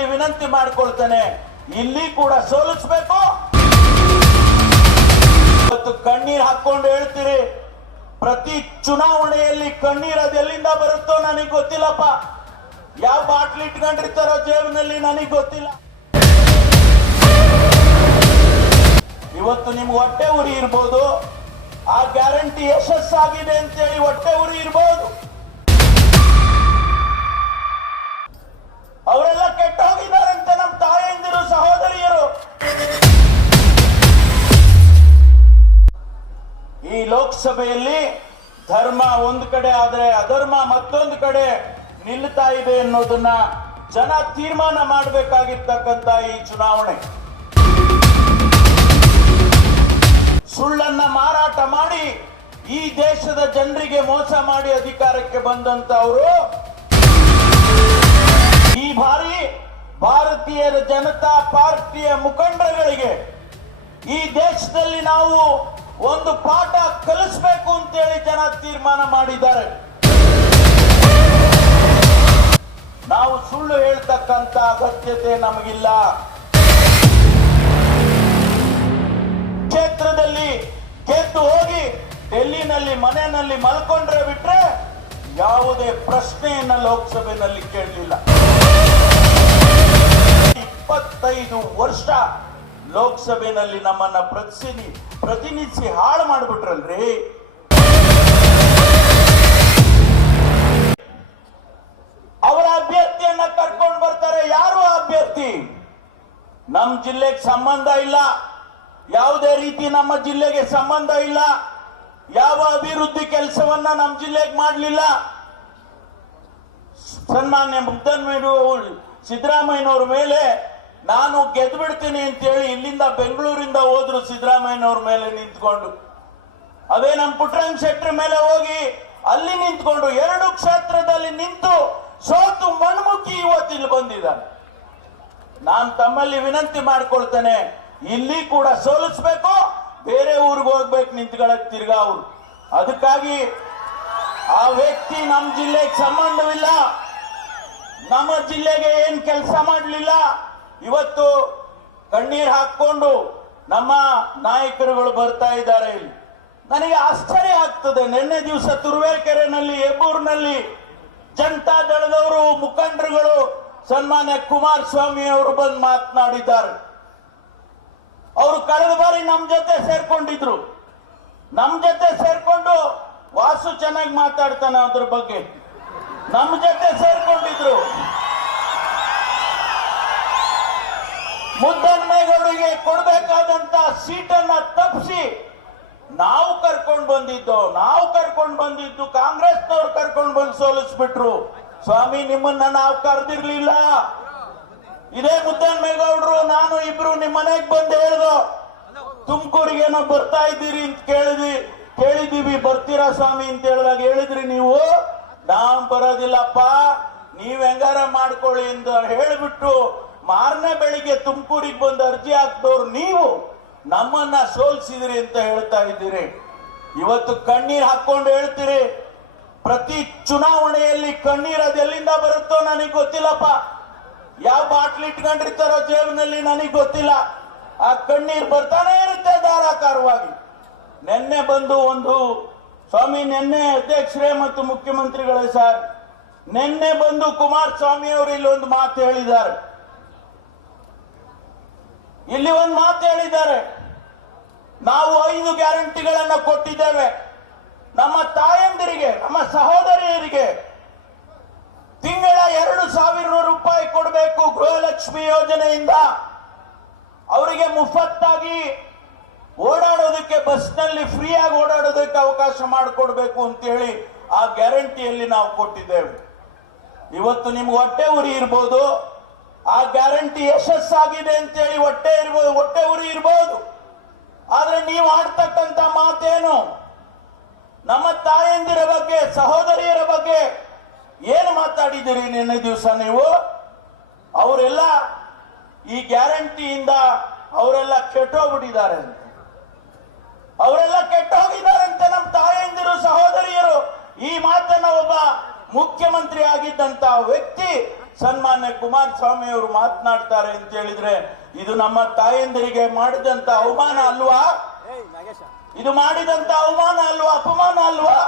ತಮ್ಮಲ್ಲಿ ವಿನಂತಿ ಮಾಡಿಕೊಳ್ತೇನೆ. ಇಲ್ಲಿ ಕೂಡ ಸೋಲಿಸ್ಬೇಕು. ಇವತ್ತು ಕಣ್ಣೀರ್ ಹಾಕೊಂಡು ಹೇಳ್ತೀರಿ, ಪ್ರತಿ ಚುನಾವಣೆಯಲ್ಲಿ ಕಣ್ಣೀರ್ ಅದೆಲ್ಲಿಂದ ಬರುತ್ತೋ ನನಗೆ ಗೊತ್ತಿಲ್ಲಪ್ಪ. ಯಾವ ಬಾಟ್ಲಿ ಇಟ್ಕೊಂಡಿರ್ತಾರೋ ಜೇಬಿನಲ್ಲಿ ನನಗೆ ಗೊತ್ತಿಲ್ಲ. ಇವತ್ತು ನಿಮ್ಗೆ ಹೊಟ್ಟೆ ಉರಿ ಇರ್ಬೋದು. ಆ ಗ್ಯಾರಂಟಿ ಯಶಸ್ಸಾಗಿದೆ ಅಂತೇಳಿ ಹೊಟ್ಟೆ ಉರಿ ಇರ್ಬೋದು. ಲೋಕಸಭೆಯಲ್ಲಿ ಧರ್ಮ ಒಂದು ಕಡೆ, ಆದರೆ ಅಧರ್ಮ ಮತ್ತೊಂದು ಕಡೆ ನಿಲ್ತಾ ಇದೆ ಅನ್ನೋದನ್ನ ಜನ ತೀರ್ಮಾನ ಮಾಡಬೇಕಾಗಿರ್ತಕ್ಕಂತ ಈ ಚುನಾವಣೆ. ಸುಳ್ಳನ್ನ ಮಾರಾಟ ಮಾಡಿ ಈ ದೇಶದ ಜನರಿಗೆ ಮೋಸ ಮಾಡಿ ಅಧಿಕಾರಕ್ಕೆ ಬಂದಂತ ಅವರು ಈ ಬಾರಿ ಭಾರತೀಯ ಜನತಾ ಪಾರ್ಟಿಯ ಮುಖಂಡರುಗಳಿಗೆ ಈ ದೇಶದಲ್ಲಿ ನಾವು ಒಂದು ಪಾಠ ಕಲಿಸ್ಬೇಕು ಅಂತೇಳಿ ಜನ ತೀರ್ಮಾನ ಮಾಡಿದ್ದಾರೆ. ನಾವು ಸುಳ್ಳು ಹೇಳ್ತಕ್ಕಂತ ಅಗತ್ಯತೆ ನಮಗಿಲ್ಲ. ಕ್ಷೇತ್ರದಲ್ಲಿ ಗೆದ್ದು ಹೋಗಿ ಡೆಲ್ಲಿನಲ್ಲಿ ಮನೆಯಲ್ಲಿ ಮಲ್ಕೊಂಡ್ರೆ ಬಿಟ್ರೆ ಯಾವುದೇ ಪ್ರಶ್ನೆಯನ್ನ ಲೋಕಸಭೆಯಲ್ಲಿ ಕೇಳಲಿಲ್ಲ. ಇಪ್ಪತ್ತೈದು ವರ್ಷ ಲೋಕಸಭೆಯಲ್ಲಿ ನಮ್ಮನ್ನ ಪ್ರತಿನಿಧಿ ಪ್ರತಿನಿಧಿಸಿ ಹಾಳು ಮಾಡಿಬಿಟ್ರಲ್ರಿ? ಅವರ ಅಭ್ಯರ್ಥಿಯನ್ನ ಕರ್ಕೊಂಡು ಬರ್ತಾರೆ. ಯಾರು ಅಭ್ಯರ್ಥಿ? ನಮ್ಮ ಜಿಲ್ಲೆಗೆ ಸಂಬಂಧ ಇಲ್ಲ. ಯಾವುದೇ ರೀತಿ ನಮ್ಮ ಜಿಲ್ಲೆಗೆ ಸಂಬಂಧ ಇಲ್ಲ. ಯಾವ ಅಭಿವೃದ್ಧಿ ಕೆಲಸವನ್ನ ನಮ್ಮ ಜಿಲ್ಲೆಗೆ ಮಾಡಲಿಲ್ಲ. ಸನ್ಮಾನ್ಯ ಮುಗ್ಧನ್ ಸಿದ್ದರಾಮಯ್ಯನವ್ರ ಮೇಲೆ ನಾನು ಗೆದ್ದು ಬಿಡ್ತೀನಿ ಅಂತೇಳಿ ಇಲ್ಲಿಂದ ಬೆಂಗಳೂರಿಂದ ಹೋದ್ರು ಸಿದ್ದರಾಮಯ್ಯನವ್ರ ಮೇಲೆ ನಿಂತ್ಕೊಂಡು. ಅದೇ ನಮ್ಮ ಪುಟ್ಟರಂಗ ಶೆಟ್ಟರ್ ಮೇಲೆ ಹೋಗಿ ಅಲ್ಲಿ ನಿಂತ್ಕೊಂಡು ಎರಡು ಕ್ಷೇತ್ರದಲ್ಲಿ ನಿಂತು ಸೋತು ಮಣ್ಮುಖಿ ಇವತ್ತಿಲ್ಲಿ ನಾನು ತಮ್ಮಲ್ಲಿ ವಿನಂತಿ ಮಾಡ್ಕೊಳ್ತೇನೆ, ಇಲ್ಲಿ ಕೂಡ ಸೋಲಿಸ್ಬೇಕು, ಬೇರೆ ಊರಿಗೆ ಹೋಗ್ಬೇಕು ನಿಂತ್ಕೊಳಕ್ ತಿರ್ಗಾ ಅವ್ರು. ಅದಕ್ಕಾಗಿ ಆ ವ್ಯಕ್ತಿ ನಮ್ಮ ಜಿಲ್ಲೆಗೆ ಸಂಬಂಧವಿಲ್ಲ. ನಮ್ಮ ಜಿಲ್ಲೆಗೆ ಏನ್ ಕೆಲಸ ಮಾಡಲಿಲ್ಲ. ಇವತ್ತು ಕಣ್ಣೀರ್ ಹಾಕೊಂಡು ನಮ್ಮ ನಾಯಕರುಗಳು ಬರ್ತಾ ಇದ್ದಾರೆ ಇಲ್ಲಿ. ನನಗೆ ಆಶ್ಚರ್ಯ ಆಗ್ತದೆ. ನಿನ್ನೆ ದಿವಸ ತುರುವೇಕೆರೆನಲ್ಲಿ ಹೆಬ್ಬೂರಿನಲ್ಲಿ ಜನತಾ ದಳದವರು, ಮುಖಂಡರುಗಳು ಸನ್ಮಾನ್ಯ ಕುಮಾರಸ್ವಾಮಿ ಅವರು ಬಂದು ಮಾತನಾಡಿದ್ದಾರೆ. ಅವರು ಕಳೆದ ಬಾರಿ ನಮ್ ಜೊತೆ ಸೇರ್ಕೊಂಡಿದ್ರು. ನಮ್ ಜೊತೆ ಸೇರ್ಕೊಂಡು ವಾಸು ಚೆನ್ನಾಗಿ ಮಾತಾಡ್ತಾನೆ ಅದ್ರ ಬಗ್ಗೆ. ನಮ್ ಜೊತೆ ಸೇರ್ಕೊಂಡಿದ್ರು. ಮುದ್ದನ್ಮೇಗೌಡರಿಗೆ ಕೊಡಬೇಕಾದಂತ ಸೀಟನ್ನ ತಪ್ಪಿಸಿ ನಾವು ಕರ್ಕೊಂಡು ಬಂದಿದ್ದು, ನಾವು ಕರ್ಕೊಂಡು ಬಂದಿದ್ದು ಕಾಂಗ್ರೆಸ್ನವ್ರು ಕರ್ಕೊಂಡು ಬಂದು ಸೋಲಿಸ್ಬಿಟ್ರು. ಸ್ವಾಮಿ, ನಿಮ್ಮನ್ನ ನಾವು ಕರೆದಿರ್ಲಿಲ್ಲ. ಇದೇ ಮುದ್ದನ್ಮೇಗೌಡರು ನಾನು ಇಬ್ರು ನಿಮ್ಮ ಮನೆಗೆ ಬಂದು ಹೇಳ್ದು, ತುಮಕೂರಿಗೆ ಏನೋ ಬರ್ತಾ ಇದ್ದೀರಿ ಅಂತ ಕೇಳಿದ್ವಿ. ಕೇಳಿದೀವಿ ಬರ್ತೀರಾ ಸ್ವಾಮಿ ಅಂತ ಹೇಳಿದಾಗ ಹೇಳಿದ್ರಿ ನೀವು. ನಾವು ಬರೋದಿಲ್ಲಪ್ಪ, ನೀವ್ ಹೆಂಗಾರ ಮಾಡ್ಕೊಳ್ಳಿ ಅಂತ ಹೇಳ್ಬಿಟ್ಟು ಮಾರನೇ ಬೆಳಿಗ್ಗೆ ತುಮಕೂರಿಗೆ ಬಂದು ಅರ್ಜಿ ಹಾಕ್ದವ್ರು ನೀವು ನಮ್ಮನ್ನ ಸೋಲ್ಸಿದಿರಿ ಅಂತ ಹೇಳ್ತಾ ಇದ್ದೀರಿ. ಇವತ್ತು ಕಣ್ಣೀರ್ ಹಾಕೊಂಡು ಹೇಳ್ತೀರಿ, ಪ್ರತಿ ಚುನಾವಣೆಯಲ್ಲಿ ಕಣ್ಣೀರ್ ಅದೆಲ್ಲಿಂದ ಬರುತ್ತೋ ನನಗೆ ಗೊತ್ತಿಲ್ಲಪ್ಪ. ಯಾವ ಬಾಟ್ಲಿ ಇಟ್ಕೊಂಡಿರ್ತಾರೋ ಜೇಬಿನಲ್ಲಿ ನನಗೆ ಗೊತ್ತಿಲ್ಲ. ಆ ಕಣ್ಣೀರ್ ಬರ್ತಾನೆ ಇರುತ್ತೆ ಧಾರಾಕಾರವಾಗಿ. ನಿನ್ನೆ ಬಂದು ಒಂದು, ಸ್ವಾಮಿ ನಿನ್ನೆ ಅಧ್ಯಕ್ಷರೇ ಮತ್ತು ಮುಖ್ಯಮಂತ್ರಿಗಳೇ ಸರ್, ನಿನ್ನೆ ಬಂದು ಕುಮಾರಸ್ವಾಮಿ ಅವರು ಇಲ್ಲೊಂದು ಮಾತು ಹೇಳಿದ್ದಾರೆ. ಇಲ್ಲಿ ಒಂದು ಮಾತು ಹೇಳಿದ್ದಾರೆ. ನಾವು ಐದು ಗ್ಯಾರಂಟಿಗಳನ್ನು ಕೊಟ್ಟಿದ್ದೇವೆ. ನಮ್ಮ ತಾಯಂದಿರಿಗೆ, ನಮ್ಮ ಸಹೋದರಿಯರಿಗೆ ತಿಂಗಳ ಎರಡು ಸಾವಿರ ರೂಪಾಯಿ ಕೊಡಬೇಕು ಗೃಹಲಕ್ಷ್ಮಿ ಯೋಜನೆಯಿಂದ. ಅವರಿಗೆ ಮುಫತ್ತಾಗಿ ಓಡಾಡೋದಕ್ಕೆ, ಬಸ್ನಲ್ಲಿ ಫ್ರೀಯಾಗಿ ಓಡಾಡೋದಕ್ಕೆ ಅವಕಾಶ ಮಾಡಿಕೊಡ್ಬೇಕು ಅಂತೇಳಿ ಆ ಗ್ಯಾರಂಟಿಯಲ್ಲಿ ನಾವು ಕೊಟ್ಟಿದ್ದೇವೆ. ಇವತ್ತು ನಿಮ್ಗೆ ಹೊಟ್ಟೆ ಉರಿ ಇರ್ಬೋದು. ಆ ಗ್ಯಾರಂಟಿ ಯಶಸ್ಸಾಗಿದೆ ಅಂತೇಳಿ ಹೊಟ್ಟೆ ಇರ್ಬೋದು, ಹೊಟ್ಟೆ ಉರಿ ಇರ್ಬೋದು. ಆದ್ರೆ ನೀವು ಆಡ್ತಕ್ಕಂತ ಮಾತೇನು? ನಮ್ಮ ತಾಯಂದಿರ ಬಗ್ಗೆ, ಸಹೋದರಿಯರ ಬಗ್ಗೆ ಏನು ಮಾತಾಡಿದ್ದೀರಿ ನಿನ್ನೆ ದಿವಸ ನೀವು? ಅವರೆಲ್ಲ ಈ ಗ್ಯಾರಂಟಿಯಿಂದ ಅವರೆಲ್ಲ ಕೆಟ್ಟೋಗ್ಬಿಟ್ಟಿದ್ದಾರೆ ಅಂತ. ಅವರೆಲ್ಲ ಕೆಟ್ಟೋಗಿದ್ದಾರಂತೆ ನಮ್ಮ ತಾಯಂದಿರು, ಸಹೋದರಿಯರು. ಈ ಮಾತನ್ನ ಒಬ್ಬ ಮುಖ್ಯಮಂತ್ರಿ ಆಗಿದ್ದಂತ ವ್ಯಕ್ತಿ ಸನ್ಮಾನ್ಯ ಕುಮಾರಸ್ವಾಮಿ ಅವರು ಮಾತನಾಡ್ತಾರೆ ಅಂತ ಹೇಳಿದ್ರೆ ಇದು ನಮ್ಮ ತಾಯಂದಿರಿಗೆ ಮಾಡಿದಂತ ಅವಮಾನ ಅಲ್ವಾ? ಇದು ಮಾಡಿದಂತ ಅವಮಾನ ಅಲ್ವಾ? ಅಪಮಾನ ಅಲ್ವಾ?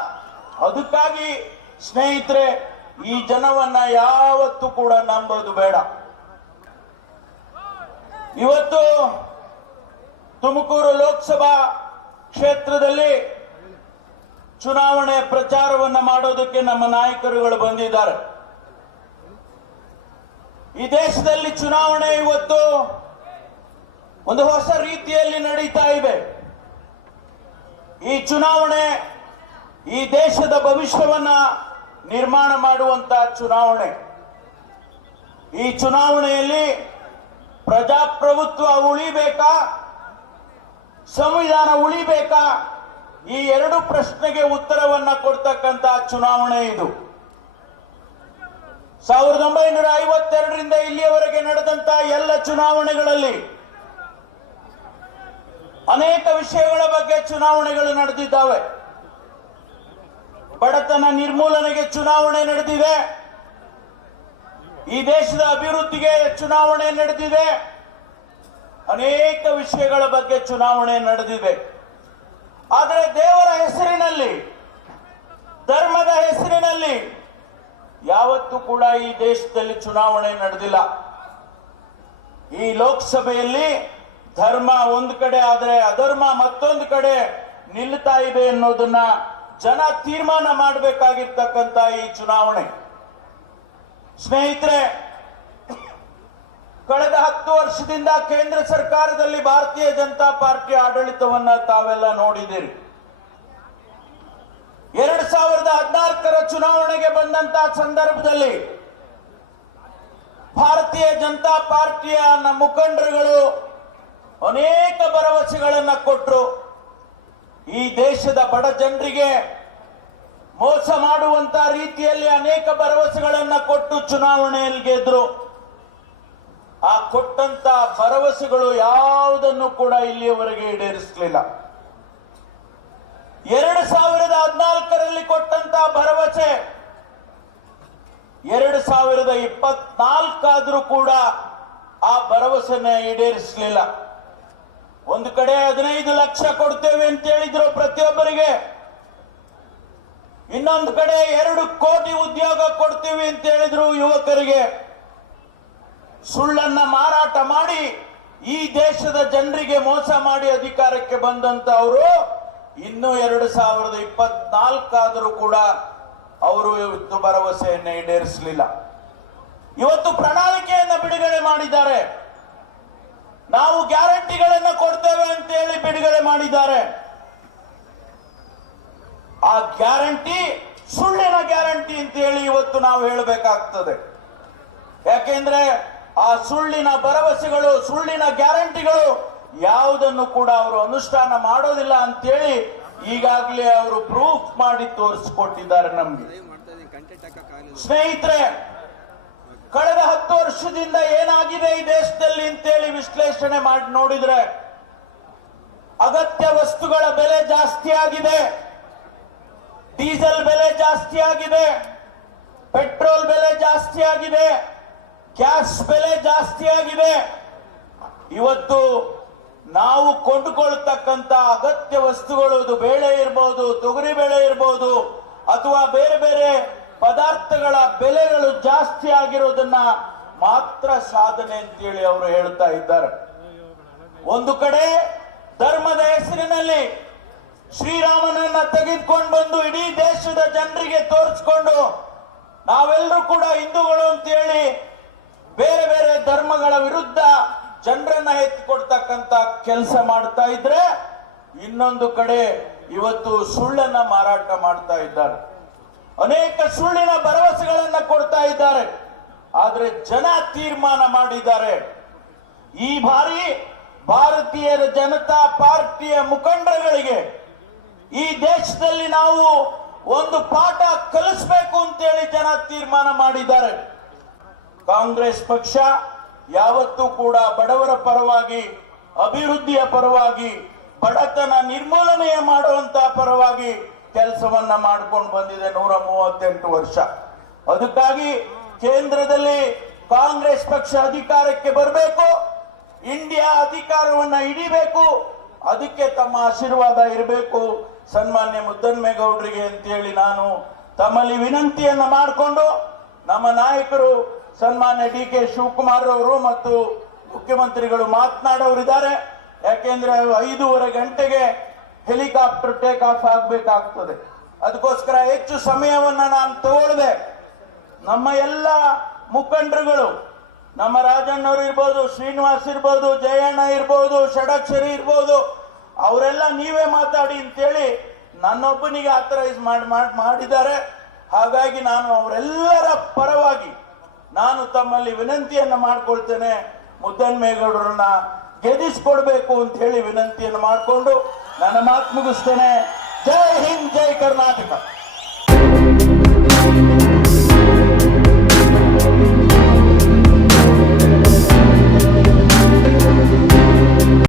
ಅದಕ್ಕಾಗಿ ಸ್ನೇಹಿತರೆ ಈ ಜನವನ್ನ ಯಾವತ್ತೂ ಕೂಡ ನಂಬೋದು ಬೇಡ. ಇವತ್ತು ತುಮಕೂರು ಲೋಕಸಭಾ ಕ್ಷೇತ್ರದಲ್ಲಿ ಚುನಾವಣೆ ಪ್ರಚಾರವನ್ನ ಮಾಡೋದಕ್ಕೆ ನಮ್ಮ ನಾಯಕರುಗಳು ಬಂದಿದ್ದಾರೆ. ಈ ದೇಶದಲ್ಲಿ ಚುನಾವಣೆ ಇವತ್ತು ಒಂದು ಹೊಸ ರೀತಿಯಲ್ಲಿ ನಡೀತಾ ಇದೆ. ಈ ಚುನಾವಣೆ ಈ ದೇಶದ ಭವಿಷ್ಯವನ್ನ ನಿರ್ಮಾಣ ಮಾಡುವಂತ ಚುನಾವಣೆ. ಈ ಚುನಾವಣೆಯಲ್ಲಿ ಪ್ರಜಾಪ್ರಭುತ್ವ ಉಳಿಬೇಕಾ? ಸಂವಿಧಾನ ಉಳಿಬೇಕಾ? ಈ ಎರಡು ಪ್ರಶ್ನೆಗೆ ಉತ್ತರವನ್ನ ಕೊಡ್ತಕ್ಕಂತ ಚುನಾವಣೆ ಇದು. ಸಾವಿರದ ಒಂಬೈನೂರ ಐವತ್ತೆರಡರಿಂದ ಇಲ್ಲಿಯವರೆಗೆ ನಡೆದಂತ ಎಲ್ಲ ಚುನಾವಣೆಗಳಲ್ಲಿ ಅನೇಕ ವಿಷಯಗಳ ಬಗ್ಗೆ ಚುನಾವಣೆಗಳು ನಡೆದಿದ್ದಾವೆ. ಬಡತನ ನಿರ್ಮೂಲನೆಗೆ ಚುನಾವಣೆ ನಡೆದಿದೆ. ಈ ದೇಶದ ಅಭಿವೃದ್ಧಿಗೆ ಚುನಾವಣೆ ನಡೆದಿದೆ. ಅನೇಕ ವಿಷಯಗಳ ಬಗ್ಗೆ ಚುನಾವಣೆ ನಡೆದಿದೆ. ಆದರೆ ದೇವರ ಹೆಸರಿನಲ್ಲಿ, ಧರ್ಮದ ಹೆಸರಿನಲ್ಲಿ ಯಾವತ್ತೂ ಕೂಡ ಈ ದೇಶದಲ್ಲಿ ಚುನಾವಣೆ ನಡೆದಿಲ್ಲ. ಈ ಲೋಕಸಭೆಯಲ್ಲಿ ಧರ್ಮ ಒಂದು ಕಡೆ, ಆದರೆ ಅಧರ್ಮ ಮತ್ತೊಂದು ಕಡೆ ನಿಲ್ತಾ ಇದೆ ಅನ್ನೋದನ್ನ ಜನ ತೀರ್ಮಾನ ಮಾಡಬೇಕಾಗಿರ್ತಕ್ಕಂತ ಈ ಚುನಾವಣೆ. ಸ್ನೇಹಿತರೆ, ಕಳೆದ ಹತ್ತು ವರ್ಷದಿಂದ ಕೇಂದ್ರ ಸರ್ಕಾರದಲ್ಲಿ ಭಾರತೀಯ ಜನತಾ ಪಾರ್ಟಿ ಆಡಳಿತವನ್ನ ತಾವೆಲ್ಲ ನೋಡಿದಿರಿ ಎರಡ್ ಸಾವಿರದ ಹದಿನಾಲ್ಕರ ಚುನಾವಣೆಗೆ ಬಂದಂತಹ ಸಂದರ್ಭದಲ್ಲಿ ಭಾರತೀಯ ಜನತಾ ಪಾರ್ಟಿಯ ಮುಖಂಡರುಗಳು ಅನೇಕ ಭರವಸೆಗಳನ್ನು ಕೊಟ್ಟರು ಈ ದೇಶದ ಬಡ ಜನರಿಗೆ ಮೋಸ ಮಾಡುವಂತ ರೀತಿಯಲ್ಲಿ ಅನೇಕ ಭರವಸೆಗಳನ್ನು ಕೊಟ್ಟು ಚುನಾವಣೆಯಲ್ಲಿ ಗೆದ್ರು. ಆ ಕೊಟ್ಟಂತ ಭರವಸೆಗಳು ಯಾವುದನ್ನು ಕೂಡ ಇಲ್ಲಿಯವರೆಗೆ ಈಡೇರಿಸಲಿಲ್ಲ. ಎರಡು ಸಾವಿರದ ಹದಿನಾಲ್ಕರಲ್ಲಿ ಕೊಟ್ಟಂತ ಭರವಸೆ. ಎರಡು ಸಾವಿರದ ಇಪ್ಪತ್ನಾಲ್ಕಾದ್ರೂ ಕೂಡ ಆ ಭರವಸೆನ ಈಡೇರಿಸಲಿಲ್ಲ. ಒಂದು ಕಡೆ ಹದಿನೈದು ಲಕ್ಷ ಕೊಡ್ತೇವೆ ಅಂತ ಹೇಳಿದ್ರು ಪ್ರತಿಯೊಬ್ಬರಿಗೆ. ಇನ್ನೊಂದು ಕಡೆ ಎರಡು ಕೋಟಿ ಉದ್ಯೋಗ ಕೊಡ್ತೀವಿ ಅಂತ ಹೇಳಿದ್ರು ಯುವಕರಿಗೆ. ಸುಳ್ಳನ್ನ ಮಾರಾಟ ಮಾಡಿ ಈ ದೇಶದ ಜನರಿಗೆ ಮೋಸ ಮಾಡಿ ಅಧಿಕಾರಕ್ಕೆ ಬಂದಂತ ಅವರು ಇನ್ನು ಎರಡು ಸಾವಿರದ ಇಪ್ಪತ್ನಾಲ್ಕಾದರೂ ಕೂಡ ಅವರು ಇವತ್ತು ಭರವಸೆಯನ್ನು ಈಡೇರಿಸಲಿಲ್ಲ. ಇವತ್ತು ಪ್ರಣಾಳಿಕೆಯನ್ನು ಬಿಡುಗಡೆ ಮಾಡಿದ್ದಾರೆ. ನಾವು ಗ್ಯಾರಂಟಿಗಳನ್ನು ಕೊಡ್ತೇವೆ ಅಂತ ಹೇಳಿ ಬಿಡುಗಡೆ ಮಾಡಿದ್ದಾರೆ. ಆ ಗ್ಯಾರಂಟಿ ಸುಳ್ಳಿನ ಗ್ಯಾರಂಟಿ ಅಂತ ಹೇಳಿ ಇವತ್ತು ನಾವು ಹೇಳಬೇಕಾಗ್ತದೆ. ಯಾಕೆಂದ್ರೆ ಆ ಸುಳ್ಳಿನ ಭರವಸೆಗಳು, ಸುಳ್ಳಿನ ಗ್ಯಾರಂಟಿಗಳು ಯಾವುದನ್ನು ಕೂಡ ಅವರು ಅನುಷ್ಠಾನ ಮಾಡೋದಿಲ್ಲ ಅಂತೇಳಿ ಈಗಾಗಲೇ ಅವರು ಪ್ರೂಫ್ ಮಾಡಿ ತೋರಿಸಿಕೊಟ್ಟಿದ್ದಾರೆ ನಮ್ಗೆ. ಸ್ನೇಹಿತರೆ, ಕಳೆದ ಹತ್ತು ವರ್ಷದಿಂದ ಏನಾಗಿದೆ ಈ ದೇಶದಲ್ಲಿ ಅಂತೇಳಿ ವಿಶ್ಲೇಷಣೆ ಮಾಡಿ ನೋಡಿದ್ರೆ, ಅಗತ್ಯ ವಸ್ತುಗಳ ಬೆಲೆ ಜಾಸ್ತಿ ಆಗಿದೆ, ಡೀಸೆಲ್ ಬೆಲೆ ಜಾಸ್ತಿ ಆಗಿದೆ, ಪೆಟ್ರೋಲ್ ಬೆಲೆ ಜಾಸ್ತಿ ಆಗಿದೆ, ಗ್ಯಾಸ್ ಬೆಲೆ ಜಾಸ್ತಿ ಆಗಿದೆ. ಇವತ್ತು ನಾವು ಕೊಂಡುಕೊಳ್ತಕ್ಕಂತ ಅಗತ್ಯ ವಸ್ತುಗಳು ಬೇಳೆ ಇರ್ಬೋದು, ತೊಗರಿ ಬೇಳೆ ಇರ್ಬೋದು, ಅಥವಾ ಬೇರೆ ಬೇರೆ ಪದಾರ್ಥಗಳ ಬೆಲೆಗಳು ಜಾಸ್ತಿ ಆಗಿರೋದನ್ನ ಮಾತ್ರ ಸಾಧನೆ ಅಂತೇಳಿ ಅವರು ಹೇಳ್ತಾ ಇದ್ದಾರೆ. ಒಂದು ಕಡೆ ಧರ್ಮದ ಹೆಸರಿನಲ್ಲಿ ಶ್ರೀರಾಮನನ್ನ ತೆಗೆದುಕೊಂಡು ಬಂದು ಇಡೀ ದೇಶದ ಜನರಿಗೆ ತೋರಿಸ್ಕೊಂಡು ನಾವೆಲ್ಲರೂ ಕೂಡ ಹಿಂದೂಗಳು ಅಂತೇಳಿ ಬೇರೆ ಬೇರೆ ಧರ್ಮಗಳ ವಿರುದ್ಧ ಜನರನ್ನ ಎತ್ತಿಕೊಡ್ತಕ್ಕಂತ ಕೆಲಸ ಮಾಡ್ತಾ ಇದ್ರೆ ಇನ್ನೊಂದು ಕಡೆ ಇವತ್ತು ಸುಳ್ಳನ್ನ ಮಾರಾಟ ಮಾಡ್ತಾ ಇದ್ದಾರೆ. ಅನೇಕ ಸುಳ್ಳಿನ ಭರವಸೆಗಳನ್ನ ಕೊಡ್ತಾ ಇದ್ದಾರೆ. ಆದ್ರೆ ಜನ ತೀರ್ಮಾನ ಮಾಡಿದ್ದಾರೆ. ಈ ಬಾರಿ ಭಾರತೀಯ ಜನತಾ ಪಾರ್ಟಿಯ ಮುಖಂಡರುಗಳಿಗೆ ಈ ದೇಶದಲ್ಲಿ ನಾವು ಒಂದು ಪಾಠ ಕಲಿಸ್ಬೇಕು ಅಂತೇಳಿ ಜನ ತೀರ್ಮಾನ ಮಾಡಿದ್ದಾರೆ. ಕಾಂಗ್ರೆಸ್ ಪಕ್ಷ ಯಾವತ್ತೂ ಕೂಡ ಬಡವರ ಪರವಾಗಿ, ಅಭಿವೃದ್ಧಿಯ ಪರವಾಗಿ, ಬಡತನ ನಿರ್ಮೂಲನೆಯ ಮಾಡುವಂತ ಪರವಾಗಿ ಕೆಲಸವನ್ನ ಮಾಡಿಕೊಂಡು ಬಂದಿದೆ ನೂರ ಮೂವತ್ತೆಂಟು ವರ್ಷ. ಅದಕ್ಕಾಗಿ ಕೇಂದ್ರದಲ್ಲಿ ಕಾಂಗ್ರೆಸ್ ಪಕ್ಷ ಅಧಿಕಾರಕ್ಕೆ ಬರಬೇಕು, ಇಂಡಿಯಾ ಅಧಿಕಾರವನ್ನ ಹಿಡಿಬೇಕು, ಅದಕ್ಕೆ ತಮ್ಮ ಆಶೀರ್ವಾದ ಇರಬೇಕು. ಸನ್ಮಾನ್ಯ ಮುದ್ದನ್ಮೇಗೌಡರಿಗೆ ಅಂತೇಳಿ ನಾನು ತಮ್ಮಲ್ಲಿ ವಿನಂತಿಯನ್ನು ಮಾಡಿಕೊಂಡು ನಮ್ಮ ನಾಯಕರು ಸನ್ಮಾನ್ಯ ಡಿ ಕೆ ಶಿವಕುಮಾರ್ ಅವರು ಮತ್ತು ಮುಖ್ಯಮಂತ್ರಿಗಳು ಮಾತನಾಡೋರಿದ್ದಾರೆ. ಯಾಕೆಂದ್ರೆ ಐದೂವರೆ ಗಂಟೆಗೆ ಹೆಲಿಕಾಪ್ಟರ್ ಟೇಕ್ ಆಫ್ ಆಗಬೇಕಾಗ್ತದೆ. ಅದಕ್ಕೋಸ್ಕರ ಹೆಚ್ಚು ಸಮಯವನ್ನ ನಾನು ತಗೊಳ್ದೆ. ನಮ್ಮ ಎಲ್ಲ ಮುಖಂಡರುಗಳು, ನಮ್ಮ ರಾಜಣ್ಣವ್ರು ಇರ್ಬೋದು, ಶ್ರೀನಿವಾಸ್ ಇರ್ಬೋದು, ಜಯಣ್ಣ ಇರ್ಬೋದು, ಷಡಕ್ಷರಿ ಇರ್ಬೋದು, ಅವರೆಲ್ಲ ನೀವೇ ಮಾತಾಡಿ ಅಂತೇಳಿ ನನ್ನೊಬ್ಬನಿಗೆ ಆಥರೈಸ್ ಮಾಡ್- ಮಾಡಿದ್ದಾರೆ. ಹಾಗಾಗಿ ನಾನು ಅವರೆಲ್ಲರ ಪರವಾಗಿ ನಾನು ತಮ್ಮಲ್ಲಿ ವಿನಂತಿಯನ್ನು ಮಾಡ್ಕೊಳ್ತೇನೆ, ಮುದ್ದನ್ಮೇಗೌಡರನ್ನ ಗೆದಿಸ್ಕೊಡ್ಬೇಕು ಅಂತ ಹೇಳಿ ವಿನಂತಿಯನ್ನು ಮಾಡಿಕೊಂಡು ನನ್ನ ಮಾತು ಮುಗಿಸ್ತೇನೆ. ಜೈ ಹಿಂದ್, ಜೈ ಕರ್ನಾಟಕ.